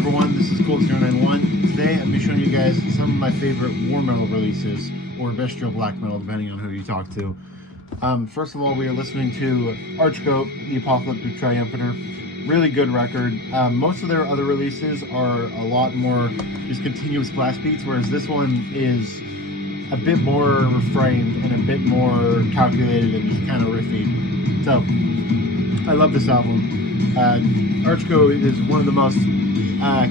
everyone, this is Cold091. Today I'm going to be showing you guys some of my favorite war metal releases, or bestial black metal, depending on who you talk to. First of all, we are listening to Archgoat, The Apocalyptic Triumphator. Really good record. Most of their other releases are a lot more just continuous blast beats, whereas this one is a bit more refrained and a bit more calculated and just kind of riffy. So, I love this album. Archgoat is one of the most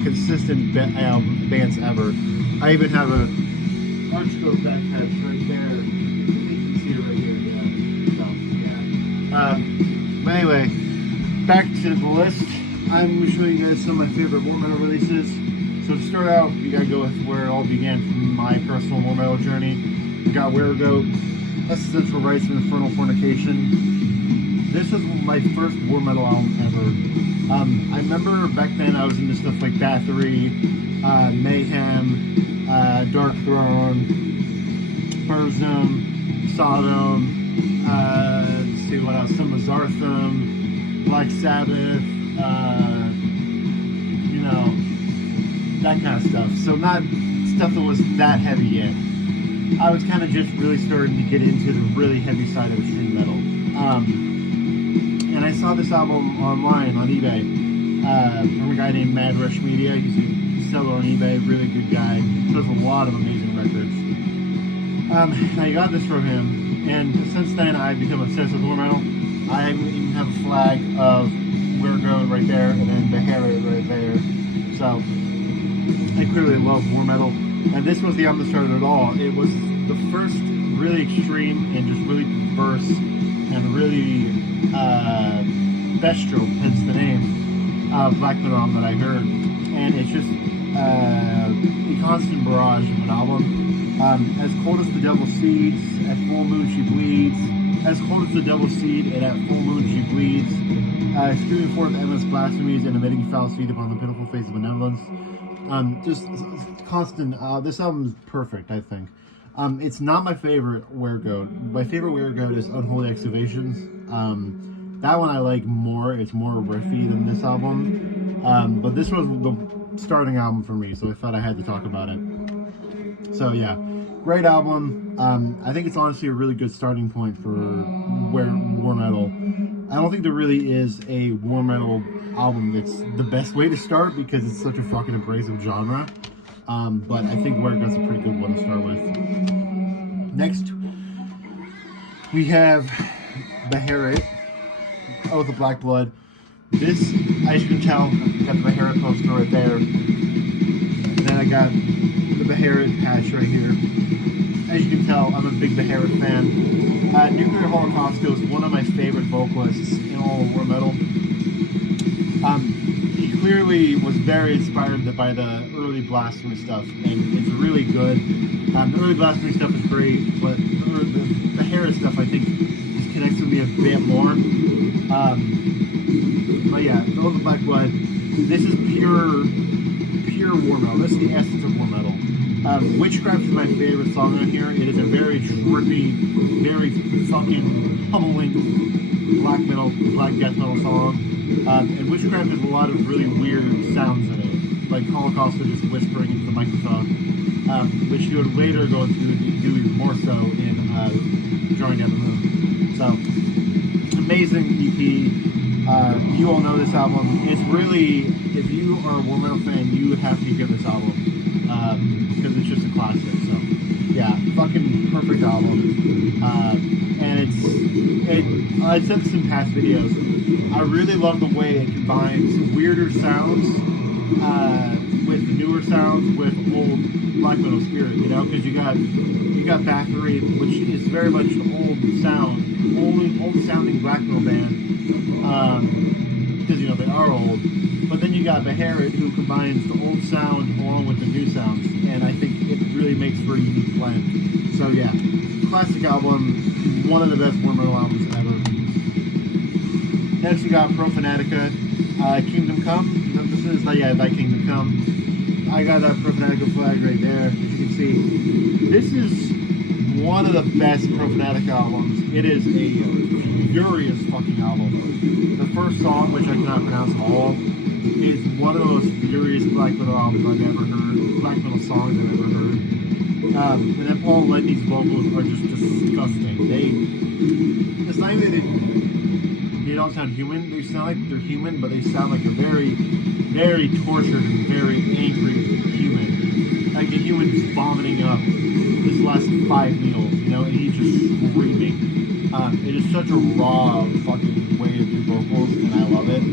consistent bands ever. I even have a Archgoat backpatch right there. You can see it right here. Yeah. So, yeah. But anyway, back to the list. I'm going to show you guys some of my favorite war metal releases. So to start out, you gotta go with where it all began from my personal war metal journey. We got Weregoat, Existential Rites and Infernal Fornication. This was my first war metal album ever. I remember back then I was into stuff like Bathory, Mayhem, Dark Throne, Burzum, Sodom, let's see what else, some of Zarthum, Black Sabbath, you know, that kind of stuff. So not stuff that was that heavy yet. I was kind of just really starting to get into the really heavy side of extreme metal. And I saw this album online on eBay from a guy named Mad Rush Media. He's a seller on eBay, really good guy. Does a lot of amazing records. I got this from him, and since then I've become obsessed with war metal. I even have a flag of Weregoat right there, and then Beherit right there. So I clearly love war metal, and this was the album that started it all. It was the first really extreme and just really diverse and really bestial, hence the name, black metal album that I heard. And it's just a constant barrage of an album. As cold as the devil seeds, at full moon she bleeds. As cold as the devil seed, and at full moon she bleeds. Spewing forth endless blasphemies and emitting foul seed upon the pitiful face of benevolence. Just constant. This album is perfect, I think. It's not my favorite Weregoat. My favorite Weregoat is Unholy Excavations. That one I like more. It's more riffy than this album. But this was the starting album for me, so I thought I had to talk about it. So yeah, great album. I think it's honestly a really good starting point for war metal. I don't think there really is a war metal album that's the best way to start because it's such a fucking abrasive genre. But I think Weregoat's a pretty good one to start with. Next, we have Beherit, Oath of Black Blood. This, as you can tell, got the Beherit poster right there. And then I got the Beherit patch right here. As you can tell, I'm a big Beherit fan. Nuclear Holocaust is one of my favorite vocalists in all of war metal. He clearly was very inspired by the early blasphemy stuff, and it's really good. The early blasphemy stuff is great, but the Beherit stuff I think just connects with me a bit more. But yeah, the Oath of Black Blood. This is pure war metal. This is the essence of war metal. Witchcraft is my favorite song on here. It is a very trippy, very fucking pummeling black metal, black death metal song. And Witchcraft has a lot of really weird sounds in it, like Holocaust are just whispering into the microphone, which you would later go into do even more so in Drawing Down the Moon. So, amazing EP. You all know this album. It's really, if you are a war metal fan, you have to hear this album because it's just a classic. So, yeah, fucking perfect album. And I've said this in past videos. I really love the way it combines weirder sounds with newer sounds with old black metal spirit, you know, because you got Bathory, which is very much an old sounding black metal band, because you know they are old. But then you got Beherit, who combines the old sound along with the new sounds, and I think it really makes for a unique blend. So yeah, classic album, one of the best war metal albums ever. Next we got Profanatica, Kingdom Come. You know what this is? Yeah, Thy Kingdom Come. I got that Profanatica flag right there, as you can see. This is one of the best Profanatica albums. It is a furious fucking album. The first song, which I cannot pronounce at all, is one of the most furious black metal albums I've ever heard. Black metal songs I've ever heard. And then Paul Ledney's vocals are just disgusting. It's not even that they don't sound human. They sound like they're human, but they sound like a very, very tortured and very angry human. Like a human just vomiting up his last 5 meals, you know, and he's just screaming. It is such a raw fucking way to do vocals, and I love it.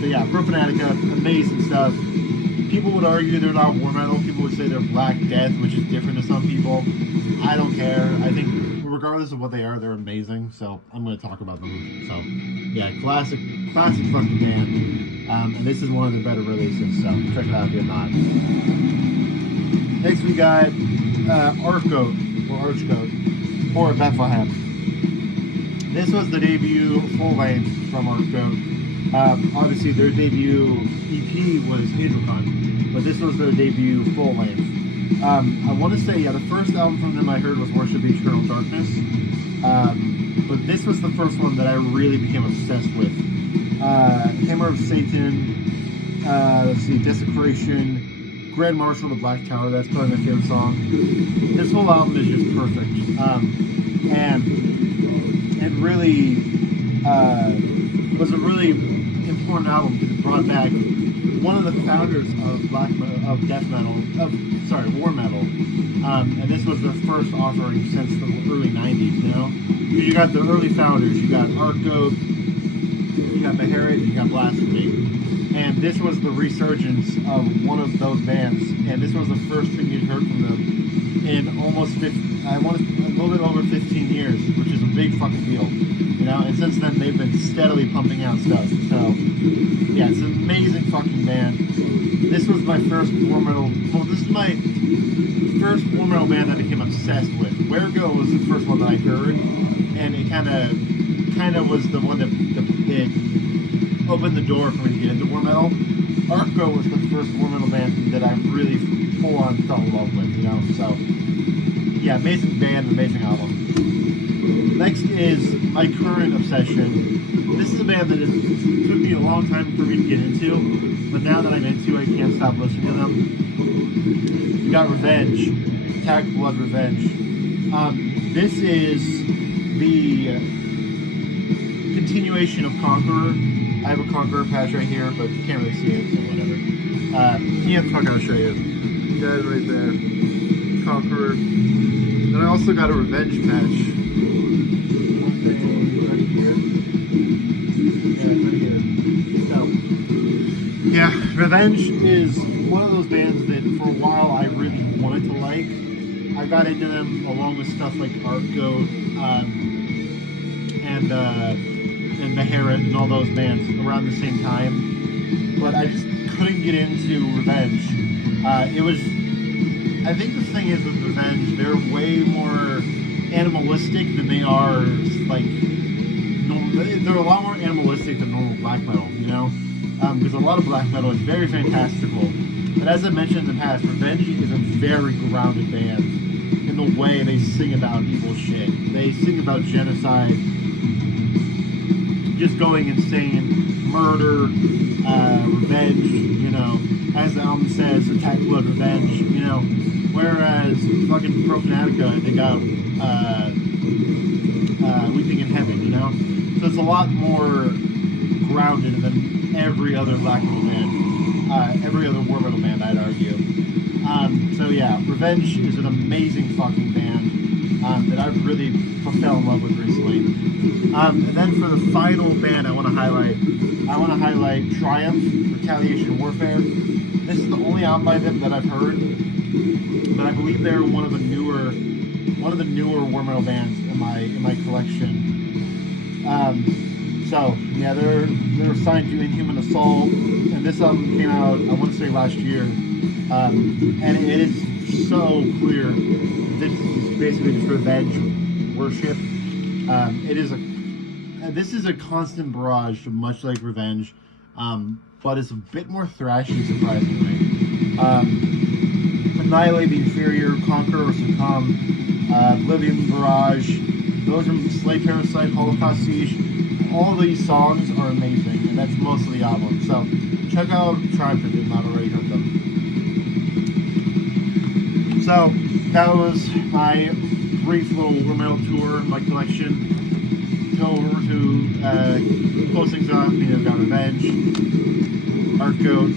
So yeah, Pro Fanatica, amazing stuff. People would argue they're not war metal. People would say they're Black Death, which is different to some people. I don't care. I think regardless of what they are, they're amazing. So I'm going to talk about them. So yeah, classic fucking band. And this is one of the better releases. So check it out if you're not. Next we got Archgoat or Bethlehem. This was the debut full length from Archgoat. Obviously their debut EP was Angel, but this was their debut full length. I want to say, yeah, the first album from them I heard was Worship Eternal Darkness, but this was the first one that I really became obsessed with. Hammer of Satan, let's see, Desecration, Grand Marshal, The Black Tower, that's probably my favorite song. This whole album is just perfect, and it really was a really important album because it brought back one of the founders of death metal, war metal, and this was their first offering since the early 90s, you know? Because you got the early founders, you got Archgoat, you got Beherit, you got Blasphemy, and this was the resurgence of one of those bands, and this was the first thing you'd heard from them in almost a little bit over 15 years, which is a big fucking deal, you know? And since then, they've been steadily pumping out stuff, so yeah, it's an amazing fucking band. This was my first war metal. Well, this is my first war metal band that I became obsessed with. Wergo was the first one that I heard, and it kind of was the one that opened the door for me to get into war metal. Archgoat was the first war metal band that I really full on fell in love with, you know. So yeah, amazing band, amazing album. Next is my current obsession. This is a band that took me a long time for me to get into, but now that I'm into it, I can't stop listening to them. We got Revenge, Attack Blood Revenge. This is the continuation of Conqueror. I have a Conqueror patch right here, but you can't really see it, so whatever. Yeah, fuck, I'll show you. That right there. Conqueror. Then I also got a Revenge patch. Yeah, Revenge is one of those bands that for a while I really wanted to like. I got into them along with stuff like Archgoat and Beherit and all those bands around the same time. But I just couldn't get into Revenge. I think the thing is with Revenge, they're way more animalistic than they are like they're a lot more animalistic than normal black metal, you know? Because a lot of black metal is very fantastical. But as I mentioned in the past, Revenge is a very grounded band in the way they sing about evil shit. They sing about genocide, just going insane, murder, revenge, you know, as the album says, Attack Blood Revenge, you know. Whereas fucking Pro Fanatica, they got Weeping in Heaven, you know? So it's a lot more grounded than every other black metal band, every other war metal band, I'd argue. So yeah, Revenge is an amazing fucking band that I've really fell in love with recently. And then for the final band I want to highlight Triumph, Retaliation Warfare. This is the only album by them that I've heard, but I believe they're one of the newer war metal bands in my collection. So yeah, they're signed to Inhuman Assault, and this album came out I want to say last year, and it is so clear this is basically just revenge worship. This is a constant barrage, much like Revenge, but it's a bit more thrashy, surprisingly. Annihilate the Inferior, Conquer or Succumb, Oblivion Barrage, Belgium, Slay Parasite, Holocaust Siege. All these songs are amazing, and that's most of the album. So check out Triumph if you've not already heard them. So that was my brief little war metal tour, my collection. Go over to close things off. You know, got Revenge, Heartgoat,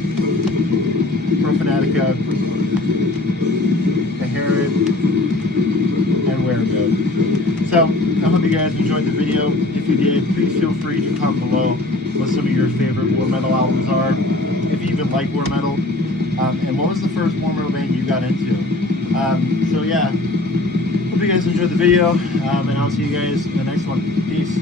Profanatica, The Herod, and Weregoat. So I hope you guys enjoyed the video. If you did, please feel free to comment below what some of your favorite war metal albums are, if you even like war metal, and what was the first war metal band you got into. So yeah, hope you guys enjoyed the video, and I'll see you guys in the next one. Peace.